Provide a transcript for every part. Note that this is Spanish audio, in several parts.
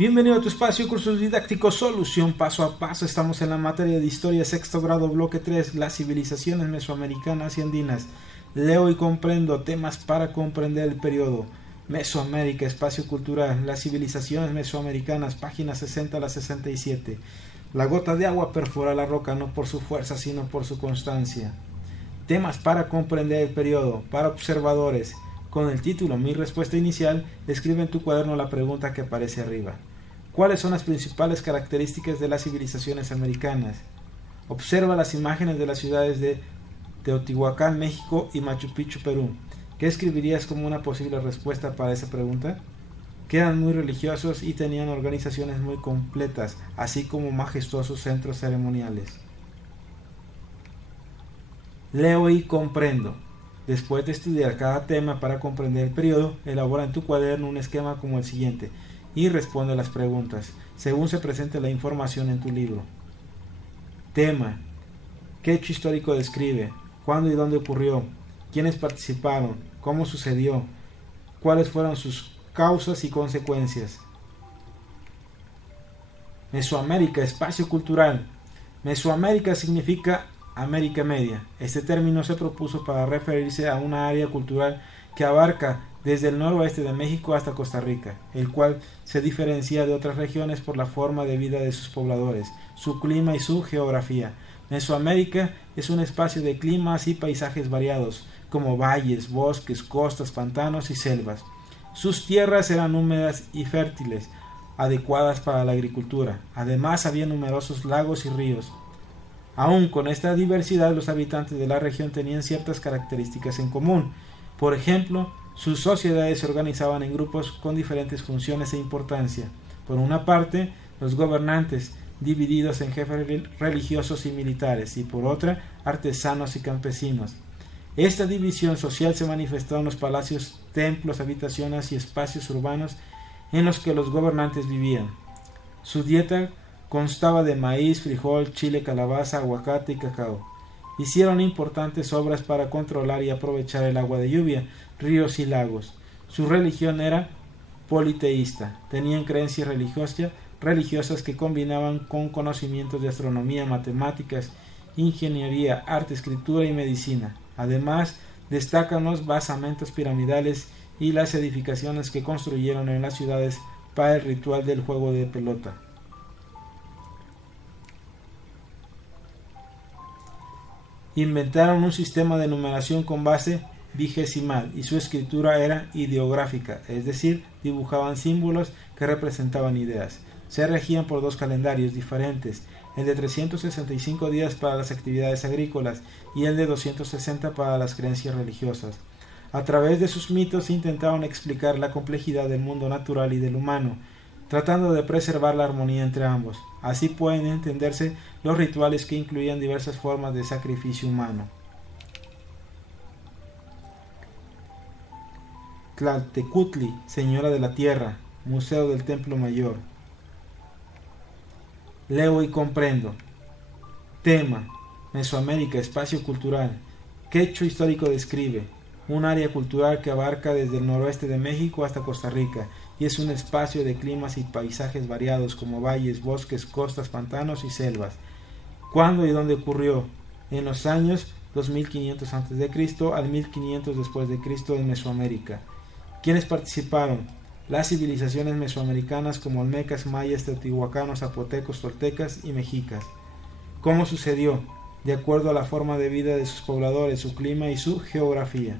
Bienvenido a tu espacio, cursos didácticos, solución paso a paso. Estamos en la materia de historia, sexto grado, bloque 3, las civilizaciones mesoamericanas y andinas. Leo y comprendo temas para comprender el periodo. Mesoamérica, espacio cultural, las civilizaciones mesoamericanas, páginas 60 a la 67. La gota de agua perfora la roca no por su fuerza, sino por su constancia. Temas para comprender el periodo, para observadores. Con el título Mi respuesta inicial, escribe en tu cuaderno la pregunta que aparece arriba. ¿Cuáles son las principales características de las civilizaciones americanas? Observa las imágenes de las ciudades de Teotihuacán, México y Machu Picchu, Perú. ¿Qué escribirías como una posible respuesta para esa pregunta? Que eran muy religiosos y tenían organizaciones muy completas, así como majestuosos centros ceremoniales. Leo y comprendo. Después de estudiar cada tema para comprender el periodo, elabora en tu cuaderno un esquema como el siguiente y responde las preguntas, según se presente la información en tu libro. Tema. ¿Qué hecho histórico describe? ¿Cuándo y dónde ocurrió? ¿Quiénes participaron? ¿Cómo sucedió? ¿Cuáles fueron sus causas y consecuencias? Mesoamérica, espacio cultural. Mesoamérica significa América Media. Este término se propuso para referirse a una área cultural que abarca desde el noroeste de México hasta Costa Rica, el cual se diferencia de otras regiones por la forma de vida de sus pobladores, su clima y su geografía. Mesoamérica es un espacio de climas y paisajes variados, como valles, bosques, costas, pantanos y selvas. Sus tierras eran húmedas y fértiles, adecuadas para la agricultura. Además, había numerosos lagos y ríos. Aún con esta diversidad, los habitantes de la región tenían ciertas características en común. Por ejemplo, sus sociedades se organizaban en grupos con diferentes funciones e importancia. Por una parte, los gobernantes, divididos en jefes religiosos y militares, y por otra, artesanos y campesinos. Esta división social se manifestó en los palacios, templos, habitaciones y espacios urbanos en los que los gobernantes vivían. Su dieta constaba de maíz, frijol, chile, calabaza, aguacate y cacao. Hicieron importantes obras para controlar y aprovechar el agua de lluvia, ríos y lagos. Su religión era politeísta. Tenían creencias religiosas que combinaban con conocimientos de astronomía, matemáticas, ingeniería, arte, escritura y medicina. Además, destacan los basamentos piramidales y las edificaciones que construyeron en las ciudades para el ritual del juego de pelota. Inventaron un sistema de numeración con base vigesimal y su escritura era ideográfica, es decir, dibujaban símbolos que representaban ideas. Se regían por dos calendarios diferentes, el de 365 días para las actividades agrícolas y el de 260 para las creencias religiosas. A través de sus mitos intentaban explicar la complejidad del mundo natural y del humano, tratando de preservar la armonía entre ambos. Así pueden entenderse los rituales que incluían diversas formas de sacrificio humano. Tlaltecutli, Señora de la Tierra, Museo del Templo Mayor. Leo y comprendo. Tema. Mesoamérica, espacio cultural. ¿Qué hecho histórico describe? Un área cultural que abarca desde el noroeste de México hasta Costa Rica y es un espacio de climas y paisajes variados como valles, bosques, costas, pantanos y selvas. ¿Cuándo y dónde ocurrió? En los años 2500 a.C. al 1500 después de Cristo en Mesoamérica. ¿Quiénes participaron? Las civilizaciones mesoamericanas como olmecas, mayas, teotihuacanos, zapotecos, toltecas y mexicas. ¿Cómo sucedió? De acuerdo a la forma de vida de sus pobladores, su clima y su geografía.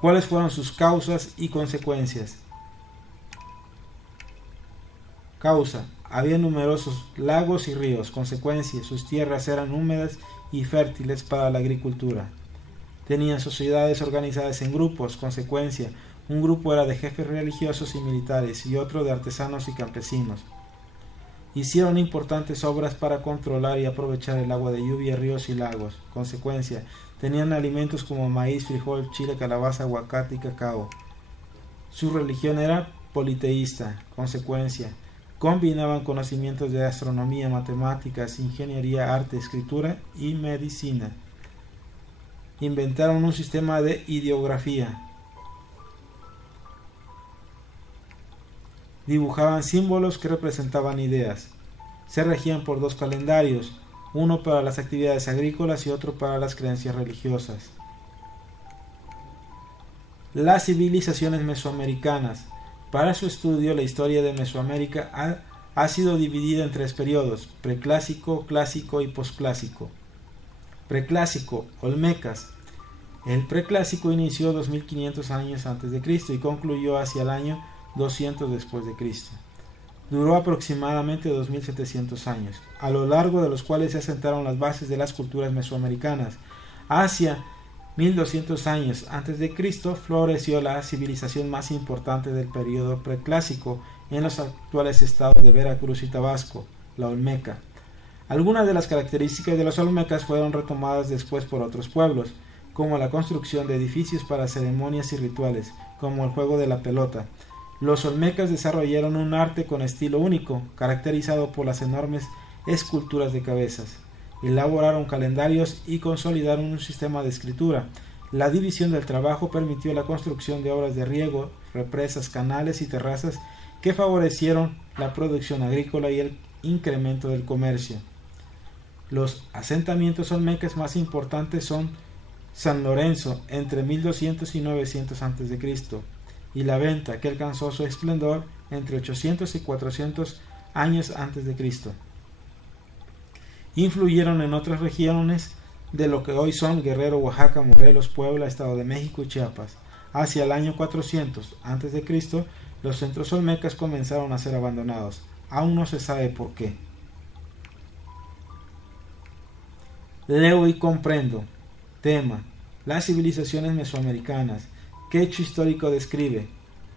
¿Cuáles fueron sus causas y consecuencias? Causa. Había numerosos lagos y ríos. Consecuencia. Sus tierras eran húmedas y fértiles para la agricultura. Tenían sociedades organizadas en grupos. Consecuencia. Un grupo era de jefes religiosos y militares y otro de artesanos y campesinos. Hicieron importantes obras para controlar y aprovechar el agua de lluvia, ríos y lagos. Consecuencia. Tenían alimentos como maíz, frijol, chile, calabaza, aguacate y cacao. Su religión era politeísta. Consecuencia. Combinaban conocimientos de astronomía, matemáticas, ingeniería, arte, escritura y medicina. Inventaron un sistema de ideografía. dibujaban símbolos que representaban ideas. Se regían por 2 calendarios, uno para las actividades agrícolas y otro para las creencias religiosas. Las civilizaciones mesoamericanas. Para su estudio, la historia de Mesoamérica ha sido dividida en 3 periodos: preclásico, clásico y posclásico. Preclásico, olmecas. El preclásico inició 2500 años antes de Cristo y concluyó hacia el año 200 después de Cristo. Duró aproximadamente 2700 años, a lo largo de los cuales se asentaron las bases de las culturas mesoamericanas. Hacia 1200 años antes de Cristo floreció la civilización más importante del periodo preclásico en los actuales estados de Veracruz y Tabasco, la Olmeca. Algunas de las características de los olmecas fueron retomadas después por otros pueblos, como la construcción de edificios para ceremonias y rituales, como el juego de la pelota. Los olmecas desarrollaron un arte con estilo único, caracterizado por las enormes esculturas de cabezas. Elaboraron calendarios y consolidaron un sistema de escritura. La división del trabajo permitió la construcción de obras de riego, represas, canales y terrazas que favorecieron la producción agrícola y el incremento del comercio. Los asentamientos olmecas más importantes son San Lorenzo, entre 1200 y 900 a.C., y La Venta, que alcanzó su esplendor entre 800 y 400 años antes de Cristo. Influyeron en otras regiones de lo que hoy son Guerrero, Oaxaca, Morelos, Puebla, Estado de México y Chiapas. Hacia el año 400 a.C., los centros olmecas comenzaron a ser abandonados. Aún no se sabe por qué. Leo y comprendo. Tema: las civilizaciones mesoamericanas. ¿Qué hecho histórico describe?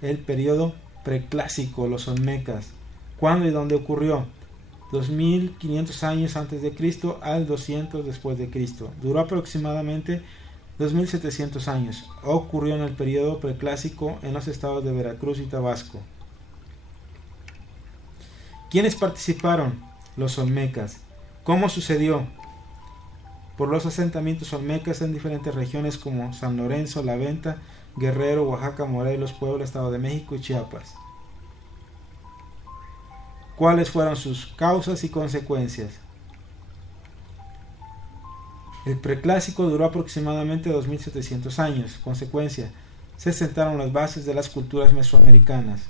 El periodo preclásico, los olmecas. ¿Cuándo y dónde ocurrió? 2500 años antes de Cristo al 200 después de Cristo. Duró aproximadamente 2700 años. Ocurrió en el periodo preclásico en los estados de Veracruz y Tabasco. ¿Quiénes participaron? Los olmecas. ¿Cómo sucedió? Por los asentamientos olmecas en diferentes regiones como San Lorenzo, La Venta, Guerrero, Oaxaca, Morelos, Puebla, Estado de México y Chiapas. ¿Cuáles fueron sus causas y consecuencias? El preclásico duró aproximadamente 2700 años. Consecuencia: se sentaron las bases de las culturas mesoamericanas.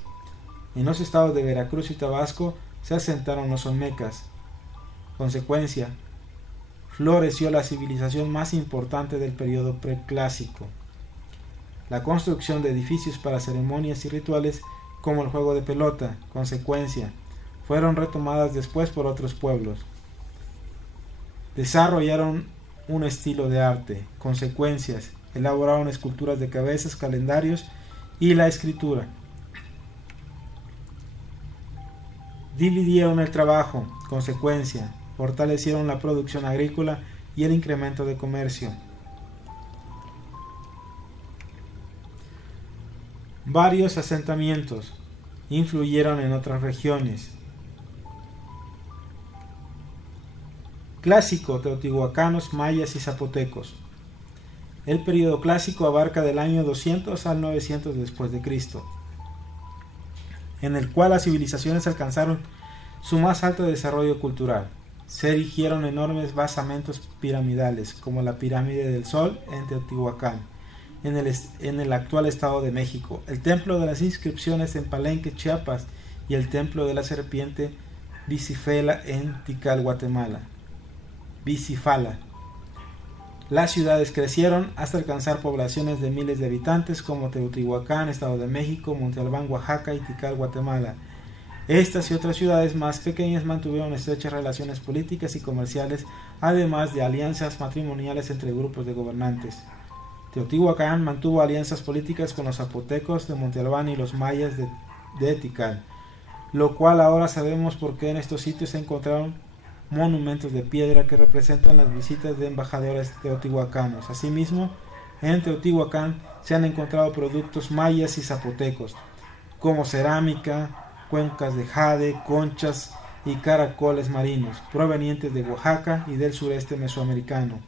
En los estados de Veracruz y Tabasco se asentaron los olmecas. Consecuencia: floreció la civilización más importante del periodo preclásico. La construcción de edificios para ceremonias y rituales, como el juego de pelota. Consecuencia: fueron retomadas después por otros pueblos. Desarrollaron un estilo de arte. Consecuencias: elaboraron esculturas de cabezas, calendarios y la escritura. Dividieron el trabajo. Consecuencia: fortalecieron la producción agrícola y el incremento de comercio. Varios asentamientos influyeron en otras regiones. Clásico: teotihuacanos, mayas y zapotecos. El período clásico abarca del año 200 al 900 después de Cristo, en el cual las civilizaciones alcanzaron su más alto desarrollo cultural. Se erigieron enormes basamentos piramidales, como la Pirámide del Sol en Teotihuacán, en el actual Estado de México, el Templo de las Inscripciones en Palenque, Chiapas, y el Templo de la Serpiente Bicifala en Tikal, Guatemala. Bicifala. Las ciudades crecieron hasta alcanzar poblaciones de miles de habitantes como Teotihuacán, Estado de México, Monte Albán, Oaxaca y Tikal, Guatemala. Estas y otras ciudades más pequeñas mantuvieron estrechas relaciones políticas y comerciales, además de alianzas matrimoniales entre grupos de gobernantes. Teotihuacán mantuvo alianzas políticas con los zapotecos de Monte Albán y los mayas de Tikal, lo cual ahora sabemos porque en estos sitios se encontraron monumentos de piedra que representan las visitas de embajadores teotihuacanos. Asimismo, en Teotihuacán se han encontrado productos mayas y zapotecos, como cerámica, cuencas de jade, conchas y caracoles marinos, provenientes de Oaxaca y del sureste mesoamericano.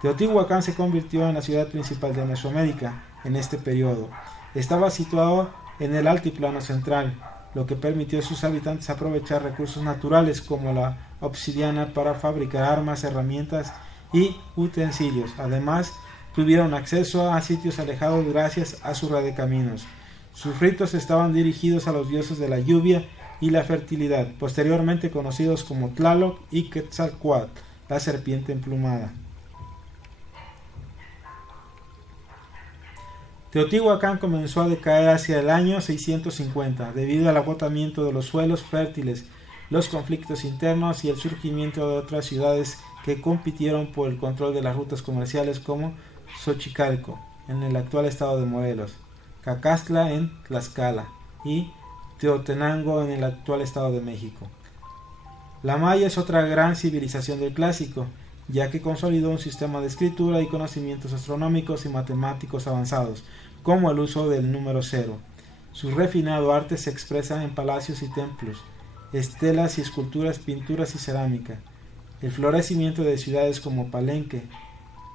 Teotihuacán se convirtió en la ciudad principal de Mesoamérica en este periodo. Estaba situado en el altiplano central, lo que permitió a sus habitantes aprovechar recursos naturales como la obsidiana para fabricar armas, herramientas y utensilios. Además, tuvieron acceso a sitios alejados gracias a su red de caminos. Sus ritos estaban dirigidos a los dioses de la lluvia y la fertilidad, posteriormente conocidos como Tlaloc y Quetzalcóatl, la serpiente emplumada. Teotihuacán comenzó a decaer hacia el año 650 debido al agotamiento de los suelos fértiles, los conflictos internos y el surgimiento de otras ciudades que compitieron por el control de las rutas comerciales como Xochicalco, en el actual estado de Morelos, Cacastla en Tlaxcala y Teotenango en el actual estado de México. La Maya es otra gran civilización del clásico, ya que consolidó un sistema de escritura y conocimientos astronómicos y matemáticos avanzados, como el uso del número cero. Su refinado arte se expresa en palacios y templos, estelas y esculturas, pinturas y cerámica. El florecimiento de ciudades como Palenque,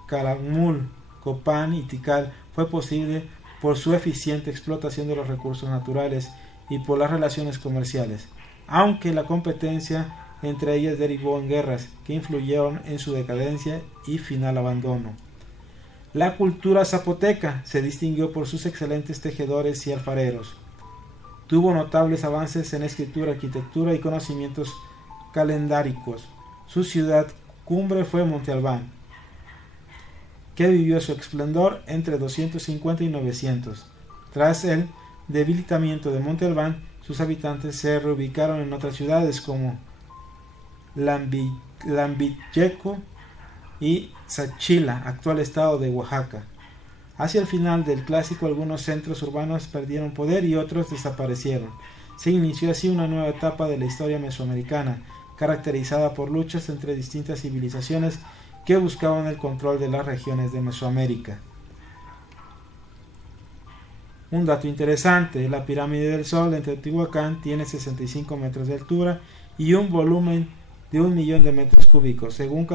Calakmul, Copán y Tikal fue posible por su eficiente explotación de los recursos naturales y por las relaciones comerciales, aunque la competencia entre ellas derivó en guerras que influyeron en su decadencia y final abandono. La cultura zapoteca se distinguió por sus excelentes tejedores y alfareros. Tuvo notables avances en escritura, arquitectura y conocimientos calendáricos. Su ciudad cumbre fue Monte Albán, que vivió su esplendor entre 250 y 900. Tras el debilitamiento de Monte Albán, sus habitantes se reubicaron en otras ciudades como Lambiyeco y Sachila, actual estado de Oaxaca. Hacia el final del clásico, algunos centros urbanos perdieron poder y otros desaparecieron. Se inició así una nueva etapa de la historia mesoamericana, caracterizada por luchas entre distintas civilizaciones que buscaban el control de las regiones de Mesoamérica. Un dato interesante: la pirámide del Sol en Teotihuacán tiene 65 metros de altura y un volumen de 1 millón de metros cúbicos, según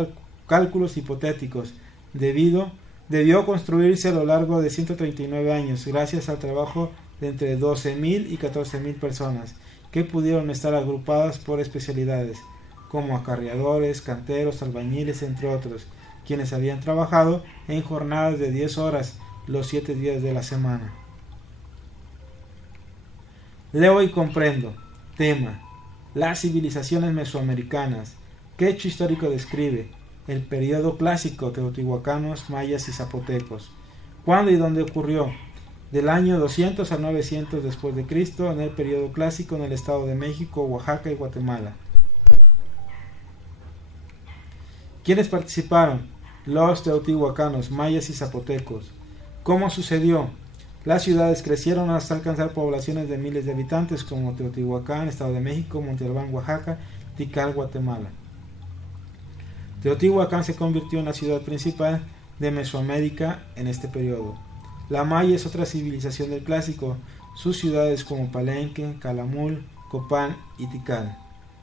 cálculos hipotéticos. Debió construirse a lo largo de 139 años, gracias al trabajo de entre 12.000 y 14.000 personas, que pudieron estar agrupadas por especialidades, como acarreadores, canteros, albañiles, entre otros, quienes habían trabajado en jornadas de 10 horas los 7 días de la semana. Leo y comprendo. Tema: las civilizaciones mesoamericanas. ¿Qué hecho histórico describe? El periodo clásico: teotihuacanos, mayas y zapotecos. ¿Cuándo y dónde ocurrió? Del año 200 a 900 después de Cristo, en el periodo clásico, en el estado de México, Oaxaca y Guatemala. ¿Quiénes participaron? Los teotihuacanos, mayas y zapotecos. ¿Cómo sucedió? Las ciudades crecieron hasta alcanzar poblaciones de miles de habitantes como Teotihuacán, Estado de México, Monte Albán, Oaxaca, Tikal, Guatemala. Teotihuacán se convirtió en la ciudad principal de Mesoamérica en este periodo. La Maya es otra civilización del clásico, sus ciudades como Palenque, Calakmul, Copán y Tikal.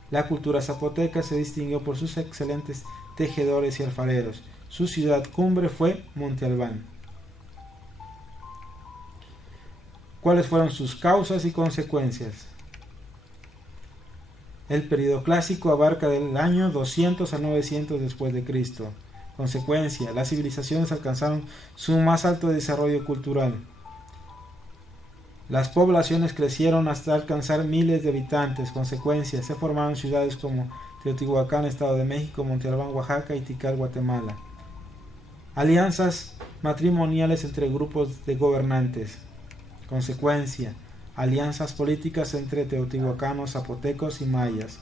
La cultura zapoteca se distinguió por sus excelentes tejedores y alfareros. Su ciudad cumbre fue Monte Albán. ¿Cuáles fueron sus causas y consecuencias? El periodo clásico abarca del año 200 a 900 después de Cristo. Consecuencia: las civilizaciones alcanzaron su más alto desarrollo cultural. Las poblaciones crecieron hasta alcanzar miles de habitantes. Consecuencia: se formaron ciudades como Teotihuacán, Estado de México, Monte Albán, Oaxaca y Tikal, Guatemala. Alianzas matrimoniales entre grupos de gobernantes. Consecuencia: alianzas políticas entre teotihuacanos, zapotecos y mayas.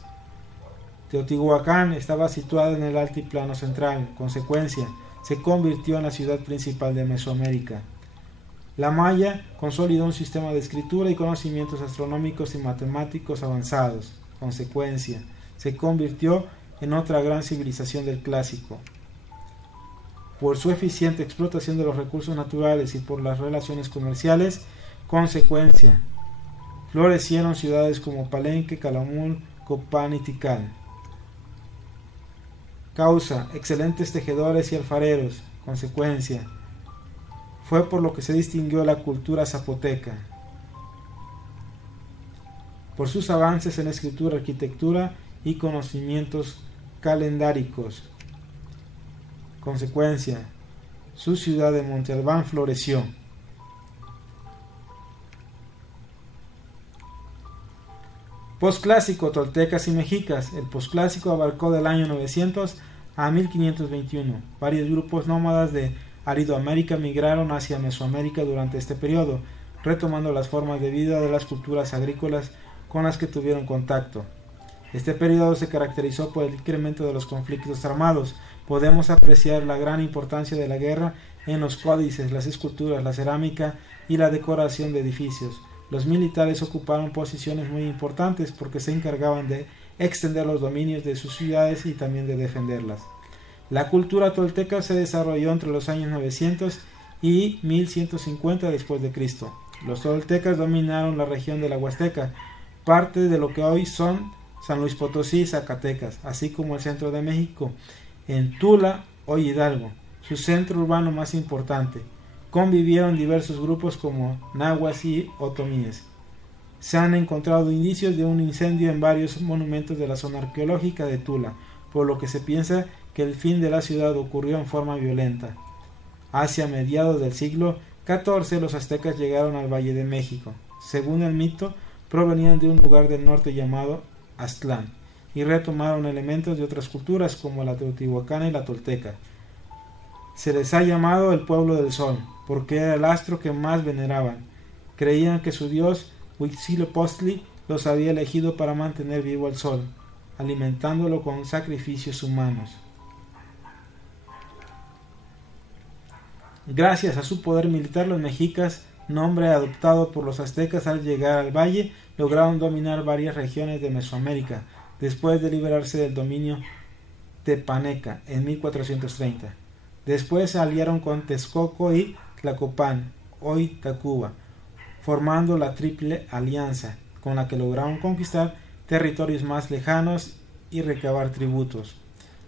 Teotihuacán estaba situado en el altiplano central. Consecuencia: se convirtió en la ciudad principal de Mesoamérica. La Maya consolidó un sistema de escritura y conocimientos astronómicos y matemáticos avanzados. Consecuencia: se convirtió en otra gran civilización del clásico. Por su eficiente explotación de los recursos naturales y por las relaciones comerciales. Consecuencia: florecieron ciudades como Palenque, Calakmul, Copán y Tikal. Causa: excelentes tejedores y alfareros. Consecuencia: fue por lo que se distinguió la cultura zapoteca. por sus avances en escritura, arquitectura y conocimientos calendáricos. Consecuencia, su ciudad de Monte Albán floreció. Posclásico, toltecas y mexicas. El posclásico abarcó del año 900 a 1521. Varios grupos nómadas de Aridoamérica migraron hacia Mesoamérica durante este periodo, retomando las formas de vida de las culturas agrícolas con las que tuvieron contacto. Este periodo se caracterizó por el incremento de los conflictos armados. Podemos apreciar la gran importancia de la guerra en los códices, las esculturas, la cerámica y la decoración de edificios. Los militares ocuparon posiciones muy importantes porque se encargaban de extender los dominios de sus ciudades y también de defenderlas. La cultura tolteca se desarrolló entre los años 900 y 1150 después de Cristo. Los toltecas dominaron la región de la Huasteca, parte de lo que hoy son San Luis Potosí y Zacatecas, así como el centro de México, en Tula, hoy Hidalgo, su centro urbano más importante. Convivieron diversos grupos como nahuas y otomíes. Se han encontrado indicios de un incendio en varios monumentos de la zona arqueológica de Tula, por lo que se piensa que el fin de la ciudad ocurrió en forma violenta. Hacia mediados del siglo XIV los aztecas llegaron al Valle de México. Según el mito, provenían de un lugar del norte llamado Aztlán y retomaron elementos de otras culturas como la teotihuacana y la tolteca. Se les ha llamado el pueblo del sol, porque era el astro que más veneraban. Creían que su dios Huitzilopochtli los había elegido para mantener vivo al sol, alimentándolo con sacrificios humanos. Gracias a su poder militar, los mexicas, nombre adoptado por los aztecas al llegar al valle, lograron dominar varias regiones de Mesoamérica, después de liberarse del dominio tepaneca en 1430. Después se aliaron con Texcoco y Tlacopan, hoy Tacuba, formando la Triple Alianza, con la que lograron conquistar territorios más lejanos y recabar tributos.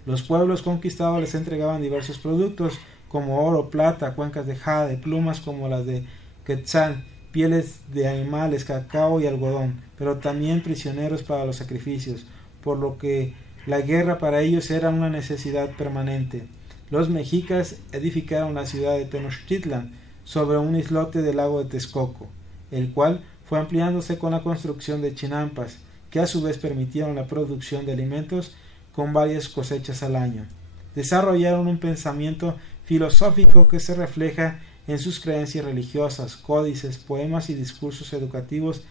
Los pueblos conquistados les entregaban diversos productos, como oro, plata, cuencas de jade, plumas como las de Quetzal, pieles de animales, cacao y algodón, pero también prisioneros para los sacrificios, por lo que la guerra para ellos era una necesidad permanente. Los mexicas edificaron la ciudad de Tenochtitlan sobre un islote del lago de Texcoco, el cual fue ampliándose con la construcción de chinampas, que a su vez permitieron la producción de alimentos con varias cosechas al año. Desarrollaron un pensamiento filosófico que se refleja en sus creencias religiosas, códices, poemas y discursos educativos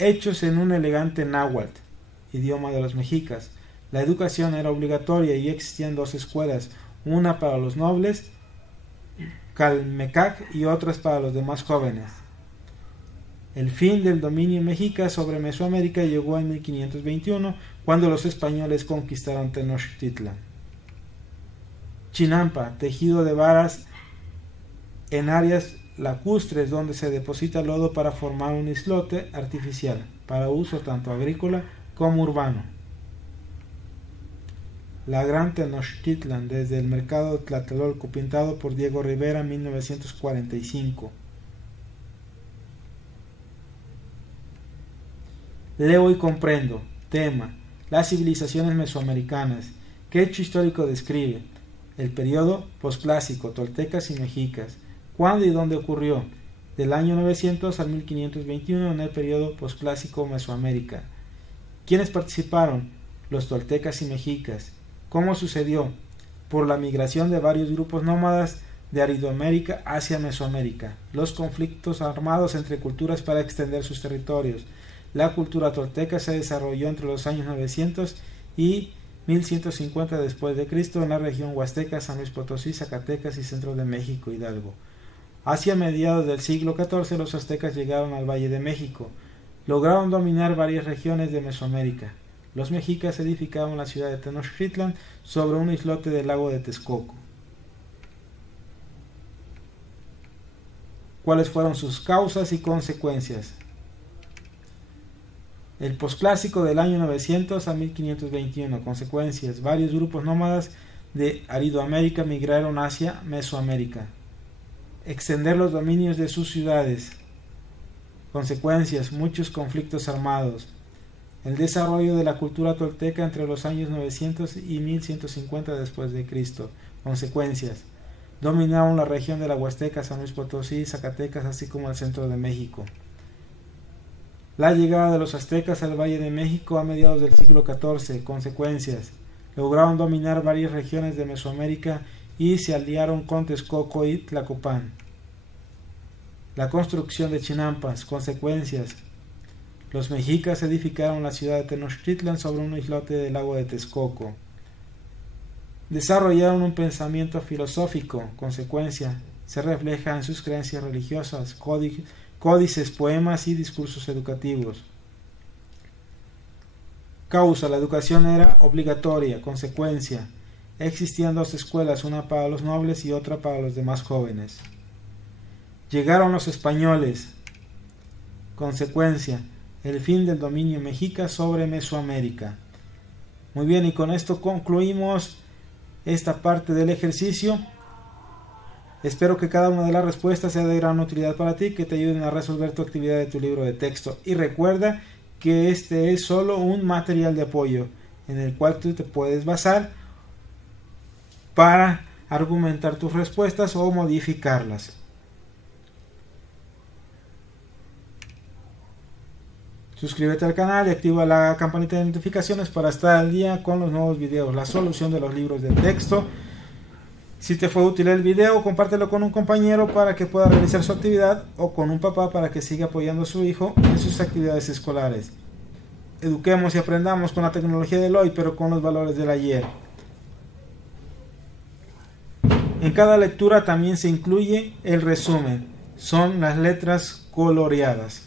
hechos en un elegante náhuatl, idioma de los mexicas. La educación era obligatoria y existían dos escuelas, una para los nobles, Calmecac, y otras para los demás jóvenes. El fin del dominio mexica sobre Mesoamérica llegó en 1521, cuando los españoles conquistaron Tenochtitlan. Chinampa, tejido de varas en áreas lacustres donde se deposita lodo para formar un islote artificial, para uso tanto agrícola como urbano. La Gran Tenochtitlan, desde el mercado de Tlatelolco, pintado por Diego Rivera, 1945. Leo y comprendo. Tema: las civilizaciones mesoamericanas. ¿Qué hecho histórico describe? El periodo posclásico, toltecas y mexicas. ¿Cuándo y dónde ocurrió? Del año 900 al 1521 en el periodo posclásico Mesoamérica. ¿Quiénes participaron? Los toltecas y mexicas. ¿Cómo sucedió? Por la migración de varios grupos nómadas de Aridoamérica hacia Mesoamérica. Los conflictos armados entre culturas para extender sus territorios. La cultura tolteca se desarrolló entre los años 900 y 1150 después de Cristo en la región huasteca, San Luis Potosí, Zacatecas y centro de México, Hidalgo. Hacia mediados del siglo XIV los aztecas llegaron al Valle de México. Lograron dominar varias regiones de Mesoamérica. Los mexicas edificaron la ciudad de Tenochtitlan sobre un islote del lago de Texcoco. ¿Cuáles fueron sus causas y consecuencias? El posclásico del año 900 a 1521. Consecuencias: varios grupos nómadas de Aridoamérica migraron hacia Mesoamérica. Extender los dominios de sus ciudades. Consecuencias: muchos conflictos armados. el desarrollo de la cultura tolteca entre los años 900 y 1150 después de Cristo. Consecuencias: dominaron la región de la Huasteca, San Luis Potosí, Zacatecas, así como el centro de México. La llegada de los aztecas al Valle de México a mediados del siglo XIV. Consecuencias: lograron dominar varias regiones de Mesoamérica y se aliaron con Texcoco y Tlacopan. La construcción de Chinampas. Consecuencias: los mexicas edificaron la ciudad de Tenochtitlan sobre un islote del lago de Texcoco. Desarrollaron un pensamiento filosófico. Consecuencia: se refleja en sus creencias religiosas, códices, poemas y discursos educativos. Causa: la educación era obligatoria. Consecuencia: existían dos escuelas, una para los nobles y otra para los demás jóvenes. Llegaron los españoles. Consecuencia: el fin del dominio mexica sobre Mesoamérica. Muy bien, y con esto concluimos esta parte del ejercicio. Espero que cada una de las respuestas sea de gran utilidad para ti, que te ayuden a resolver tu actividad de tu libro de texto. Y recuerda que este es solo un material de apoyo en el cual tú te puedes basar para argumentar tus respuestas o modificarlas. Suscríbete al canal y activa la campanita de notificaciones para estar al día con los nuevos videos, la solución de los libros de texto. Si te fue útil el video, compártelo con un compañero para que pueda realizar su actividad o con un papá para que siga apoyando a su hijo en sus actividades escolares. Eduquemos y aprendamos con la tecnología del hoy, pero con los valores del ayer. En cada lectura también se incluye el resumen. Son las letras coloreadas.